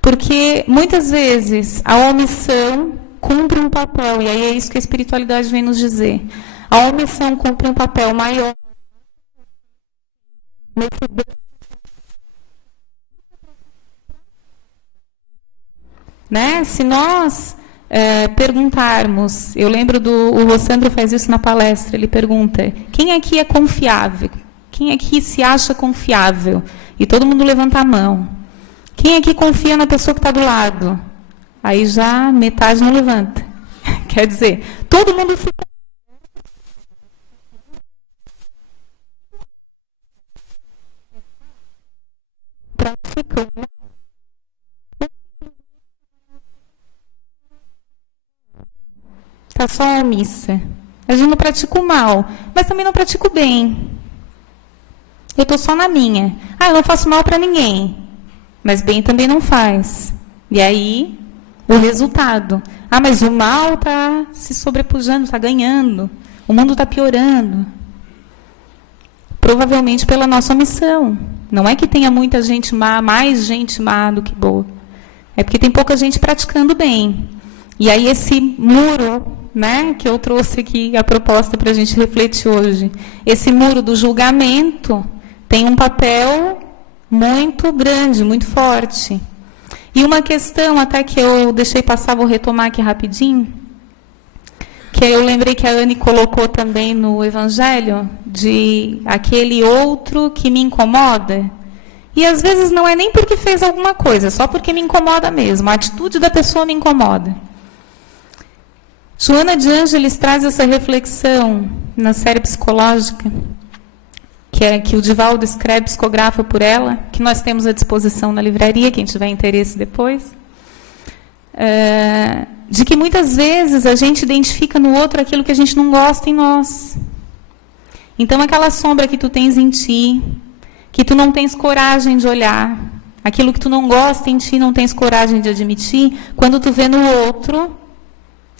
porque muitas vezes a omissão cumpre um papel, e aí é isso que a espiritualidade vem nos dizer. A omissão cumpre um papel maior né? Se nós perguntarmos, eu lembro o Rossandro faz isso na palestra, ele pergunta, quem aqui é confiável? Quem aqui se acha confiável? E todo mundo levanta a mão. Quem aqui confia na pessoa que está do lado? Aí já metade não levanta. Quer dizer, todo mundo fica... Está só omissa. A gente não pratica o mal, mas também não pratica o bem. Eu estou só na minha. Eu não faço mal para ninguém, mas bem também não faz. E aí, o resultado. Mas o mal está se sobrepujando, está ganhando. O mundo está piorando. Provavelmente pela nossa omissão. Não é que tenha muita gente má, mais gente má do que boa. É porque tem pouca gente praticando bem. E aí esse muro, né, que eu trouxe aqui a proposta para a gente refletir hoje, esse muro do julgamento tem um papel muito grande, muito forte. E uma questão até que eu deixei passar, vou retomar aqui rapidinho, que eu lembrei que a Anne colocou também no Evangelho, de aquele outro que me incomoda. E às vezes não é nem porque fez alguma coisa, só porque me incomoda mesmo. A atitude da pessoa me incomoda. Joana de Ângeles traz essa reflexão na série psicológica, que o Divaldo escreve, psicografa por ela, que nós temos à disposição na livraria, quem tiver interesse depois, de que muitas vezes a gente identifica no outro aquilo que a gente não gosta em nós. Então, aquela sombra que tu tens em ti, que tu não tens coragem de olhar, aquilo que tu não gosta em ti, não tens coragem de admitir, quando tu vê no outro,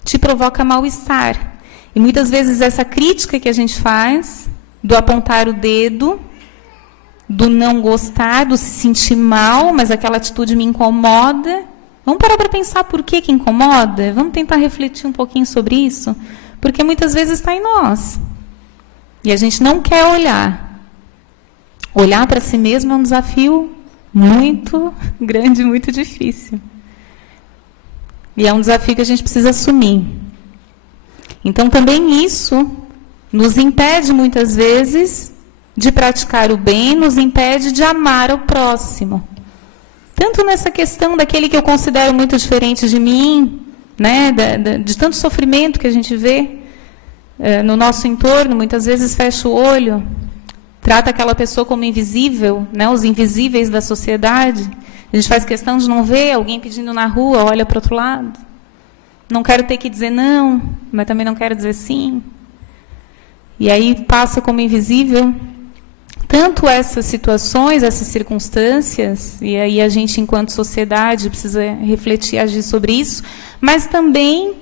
te provoca mal-estar. E muitas vezes essa crítica que a gente faz, do apontar o dedo, do não gostar, do se sentir mal, mas aquela atitude me incomoda. Vamos parar para pensar por que incomoda? Vamos tentar refletir um pouquinho sobre isso? Porque muitas vezes está em nós. E a gente não quer olhar. Olhar para si mesmo é um desafio muito grande, muito difícil. E é um desafio que a gente precisa assumir. Então, também isso nos impede, muitas vezes, de praticar o bem, nos impede de amar o próximo. Tanto nessa questão daquele que eu considero muito diferente de mim, né, de tanto sofrimento que a gente vê no nosso entorno, muitas vezes fecha o olho, trata aquela pessoa como invisível, né, os invisíveis da sociedade. A gente faz questão de não ver alguém pedindo na rua, olha para o outro lado. Não quero ter que dizer não, mas também não quero dizer sim. E aí passa como invisível. tanto essas situações, essas circunstâncias, e aí a gente, enquanto sociedade, precisa refletir e agir sobre isso, mas também,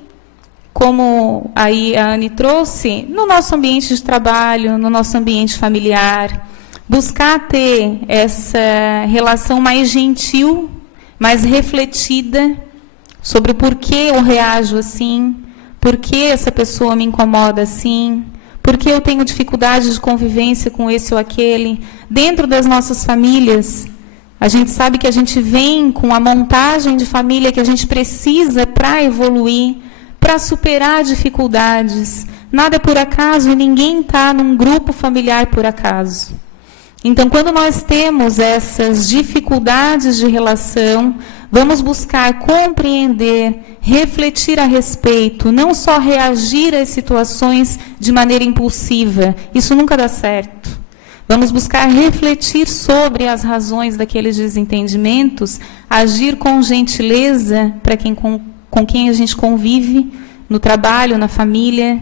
como aí a Anne trouxe, no nosso ambiente de trabalho, no nosso ambiente familiar, buscar ter essa relação mais gentil, mais refletida sobre o porquê eu reajo assim, por que essa pessoa me incomoda assim, por que eu tenho dificuldade de convivência com esse ou aquele. Dentro das nossas famílias, a gente sabe que a gente vem com a montagem de família que a gente precisa para evoluir, para superar dificuldades. Nada é por acaso e ninguém está num grupo familiar por acaso. Então, quando nós temos essas dificuldades de relação, vamos buscar compreender, refletir a respeito, não só reagir às situações de maneira impulsiva. Isso nunca dá certo. Vamos buscar refletir sobre as razões daqueles desentendimentos, agir com gentileza para com quem a gente convive, no trabalho, na família,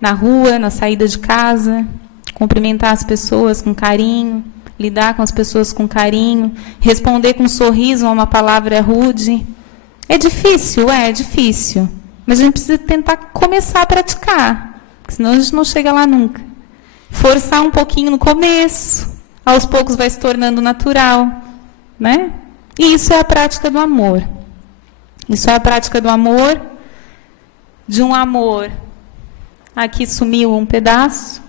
na rua, na saída de casa, cumprimentar as pessoas com carinho, lidar com as pessoas com carinho, responder com um sorriso a uma palavra rude. É difícil, mas a gente precisa tentar começar a praticar, senão a gente não chega lá nunca. Forçar um pouquinho no começo, aos poucos vai se tornando natural, né? E isso é a prática do amor. Isso é a prática do amor, de um amor. Aqui sumiu um pedaço,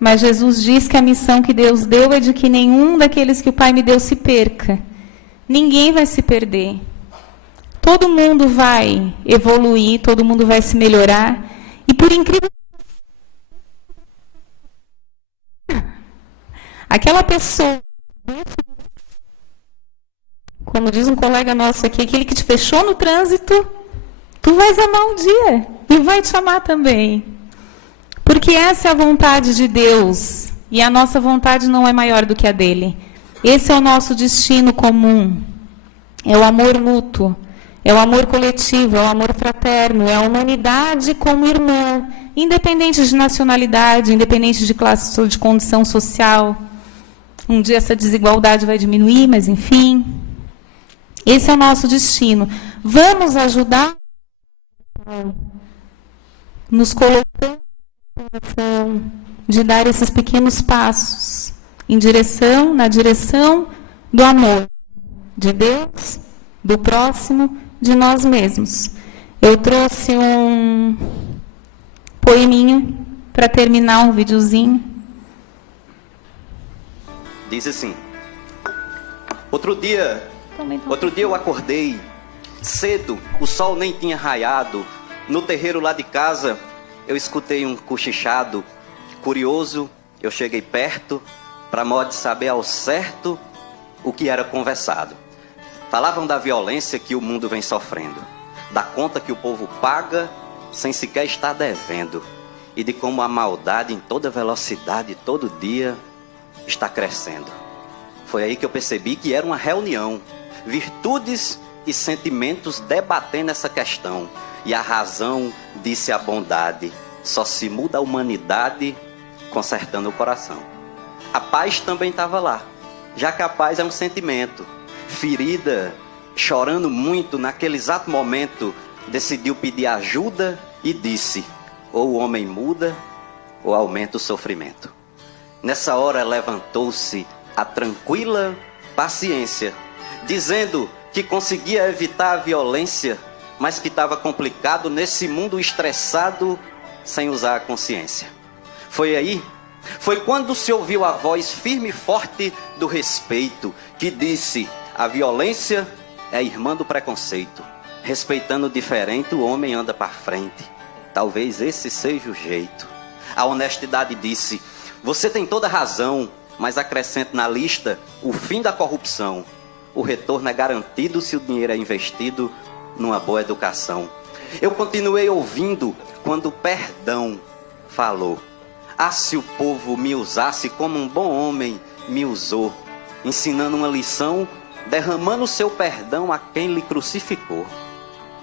mas Jesus diz que a missão que Deus deu é de que nenhum daqueles que o Pai me deu se perca. Ninguém vai se perder. Todo mundo vai evoluir, todo mundo vai se melhorar. E por incrível aquela pessoa, como diz um colega nosso aqui, aquele que te fechou no trânsito, tu vais amar um dia e vai te amar também. Porque essa é a vontade de Deus e a nossa vontade não é maior do que a dele. Esse é o nosso destino comum. É o amor mútuo, é o amor coletivo, é o amor fraterno, é a humanidade como irmã, independente de nacionalidade, independente de classe ou de condição social. Um dia essa desigualdade vai diminuir, mas enfim. Esse é o nosso destino. Vamos ajudar nos colocando de dar esses pequenos passos na direção do amor de Deus, do próximo, de nós mesmos. Eu trouxe um poeminha para terminar um videozinho. Diz assim: Outro dia eu acordei cedo, o sol nem tinha raiado. No terreiro lá de casa eu escutei um cochichado. Curioso, eu cheguei perto para modo de saber ao certo o que era conversado. Falavam da violência que o mundo vem sofrendo, da conta que o povo paga sem sequer estar devendo, e de como a maldade em toda velocidade todo dia está crescendo. Foi aí que eu percebi que era uma reunião, virtudes e sentimentos debatendo essa questão. E a razão disse a bondade: só se muda a humanidade consertando o coração. A paz também estava lá, já que a paz é um sentimento. Ferida, chorando muito, naquele exato momento, decidiu pedir ajuda e disse: ou o homem muda, ou aumenta o sofrimento. Nessa hora levantou-se a tranquila paciência, dizendo que conseguia evitar a violência, mas que estava complicado nesse mundo estressado, sem usar a consciência. Foi quando se ouviu a voz firme e forte do respeito, que disse: a violência é irmã do preconceito. Respeitando o diferente, o homem anda para frente. Talvez esse seja o jeito. A honestidade disse: você tem toda razão, mas acrescente na lista o fim da corrupção. O retorno é garantido se o dinheiro é investido numa boa educação. Eu continuei ouvindo quando o perdão falou: ah, se o povo me usasse como um bom homem me usou, ensinando uma lição, derramando o seu perdão a quem lhe crucificou.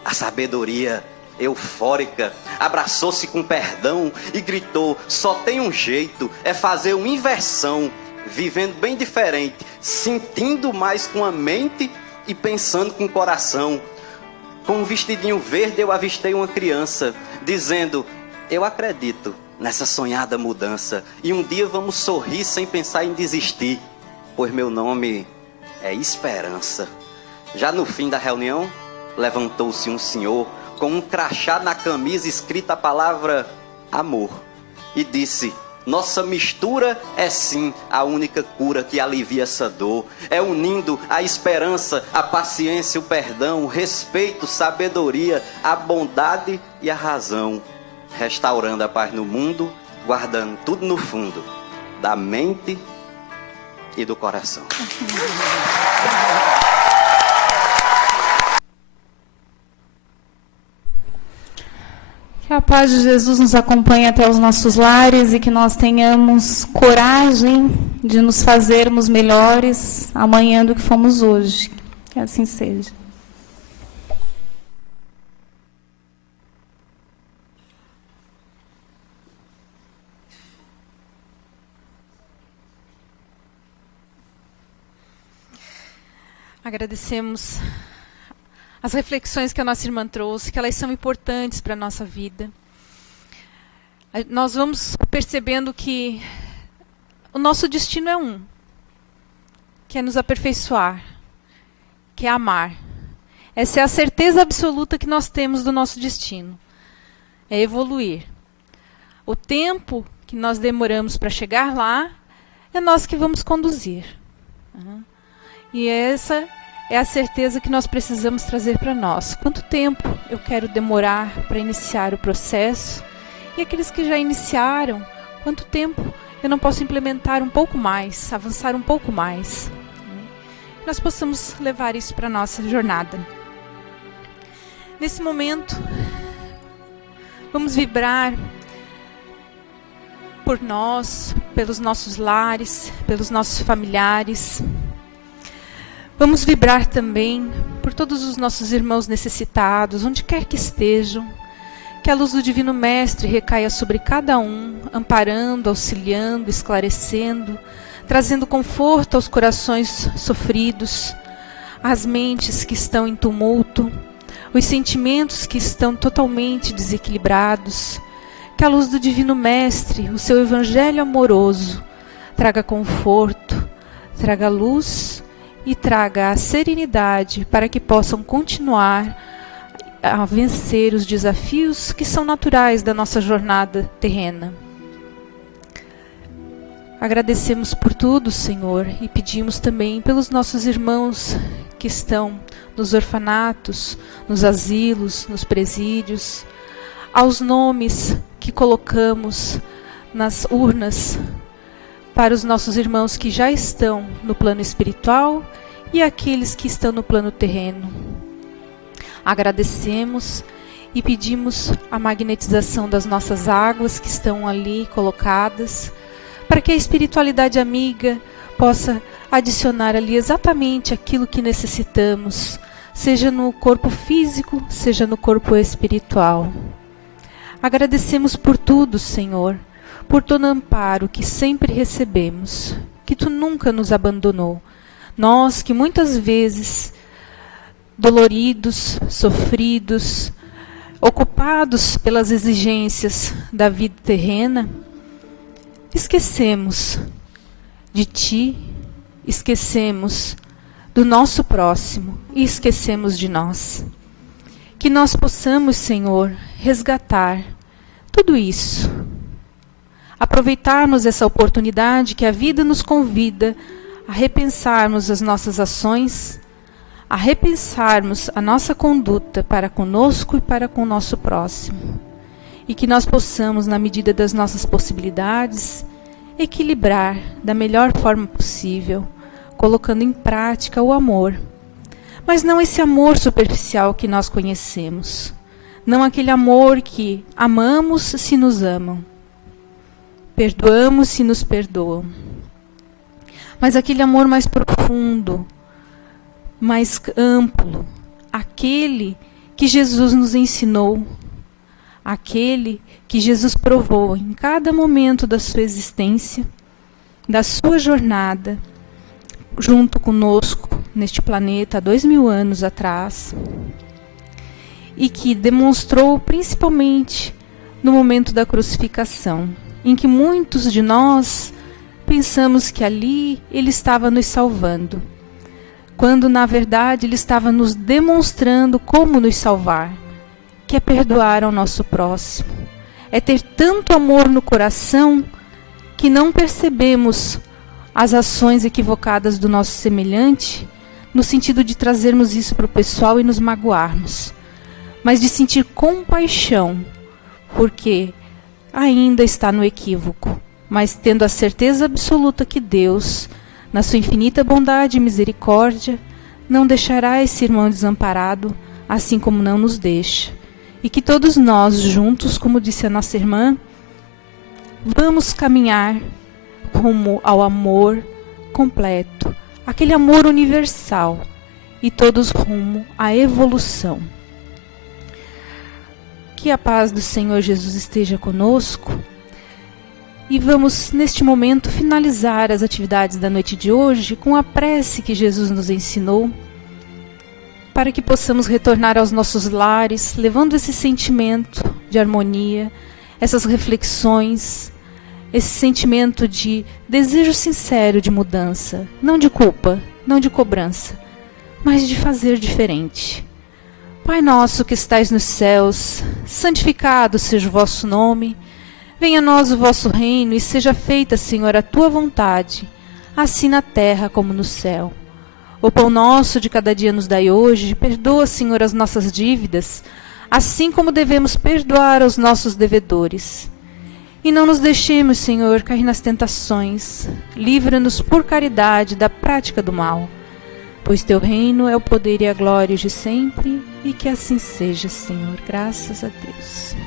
A sabedoria eufórica abraçou-se com perdão e gritou: só tem um jeito, é fazer uma inversão. vivendo bem diferente, sentindo mais com a mente e pensando com o coração. Com um vestidinho verde eu avistei uma criança, dizendo: eu acredito nessa sonhada mudança, e um dia vamos sorrir sem pensar em desistir, pois meu nome é Esperança. Já no fim da reunião, levantou-se um senhor com um crachá na camisa escrita a palavra amor e disse: nossa mistura é sim a única cura que alivia essa dor. É unindo a esperança, a paciência, o perdão, o respeito, sabedoria, a bondade e a razão, restaurando a paz no mundo, guardando tudo no fundo da mente e do coração. Que a paz de Jesus nos acompanhe até os nossos lares e que nós tenhamos coragem de nos fazermos melhores amanhã do que fomos hoje. Que assim seja. Agradecemos as reflexões que a nossa irmã trouxe, que elas são importantes para a nossa vida. Nós vamos percebendo que o nosso destino é um, que é nos aperfeiçoar, que é amar. Essa é a certeza absoluta que nós temos do nosso destino, é evoluir. O tempo que nós demoramos para chegar lá, é nós que vamos conduzir. E essa é a certeza que nós precisamos trazer para nós. Quanto tempo eu quero demorar para iniciar o processo? E aqueles que já iniciaram, quanto tempo eu não posso implementar um pouco mais, avançar um pouco mais? Nós possamos levar isso para a nossa jornada. Nesse momento, vamos vibrar por nós, pelos nossos lares, pelos nossos familiares. Vamos vibrar também por todos os nossos irmãos necessitados, onde quer que estejam. Que a luz do Divino Mestre recaia sobre cada um, amparando, auxiliando, esclarecendo, trazendo conforto aos corações sofridos, às mentes que estão em tumulto, os sentimentos que estão totalmente desequilibrados. Que a luz do Divino Mestre, o seu Evangelho amoroso, traga conforto, traga luz e traga a serenidade para que possam continuar a vencer os desafios que são naturais da nossa jornada terrena. Agradecemos por tudo, Senhor, e pedimos também pelos nossos irmãos que estão nos orfanatos, nos asilos, nos presídios, aos nomes que colocamos nas urnas para os nossos irmãos que já estão no plano espiritual e aqueles que estão no plano terreno. Agradecemos e pedimos a magnetização das nossas águas que estão ali colocadas, para que a espiritualidade amiga possa adicionar ali exatamente aquilo que necessitamos, seja no corpo físico, seja no corpo espiritual. Agradecemos por tudo, Senhor, por todo amparo que sempre recebemos, que Tu nunca nos abandonou. Nós que muitas vezes, doloridos, sofridos, ocupados pelas exigências da vida terrena, esquecemos de Ti, esquecemos do nosso próximo e esquecemos de nós. Que nós possamos, Senhor, resgatar tudo isso, aproveitarmos essa oportunidade que a vida nos convida a repensarmos as nossas ações, a repensarmos a nossa conduta para conosco e para com o nosso próximo. E que nós possamos, na medida das nossas possibilidades, equilibrar da melhor forma possível, colocando em prática o amor. Mas não esse amor superficial que nós conhecemos. Não aquele amor que amamos se nos amam, perdoamos se nos perdoam. Mas aquele amor mais profundo, mais amplo, aquele que Jesus nos ensinou, aquele que Jesus provou em cada momento da sua existência, da sua jornada junto conosco neste planeta há 2000 anos atrás, e que demonstrou principalmente no momento da crucificação, em que muitos de nós pensamos que ali Ele estava nos salvando, quando na verdade Ele estava nos demonstrando como nos salvar, que é perdoar ao nosso próximo, é ter tanto amor no coração que não percebemos as ações equivocadas do nosso semelhante, no sentido de trazermos isso para o pessoal e nos magoarmos, mas de sentir compaixão, porque ainda está no equívoco, mas tendo a certeza absoluta que Deus, na sua infinita bondade e misericórdia, não deixará esse irmão desamparado, assim como não nos deixa. E que todos nós juntos, como disse a nossa irmã, vamos caminhar rumo ao amor completo, aquele amor universal, e todos rumo à evolução. Que a paz do Senhor Jesus esteja conosco. E vamos, neste momento, finalizar as atividades da noite de hoje com a prece que Jesus nos ensinou, para que possamos retornar aos nossos lares, levando esse sentimento de harmonia, essas reflexões, esse sentimento de desejo sincero de mudança, não de culpa, não de cobrança, mas de fazer diferente. Pai nosso que estais nos céus, santificado seja o vosso nome. Venha a nós o vosso reino e seja feita, Senhor, a tua vontade, assim na terra como no céu. O pão nosso de cada dia nos dai hoje. Perdoa, Senhor, as nossas dívidas, assim como devemos perdoar aos nossos devedores. E não nos deixemos, Senhor, cair nas tentações. Livra-nos por caridade da prática do mal. Pois teu reino é o poder e a glória de sempre, e que assim seja, Senhor. Graças a Deus.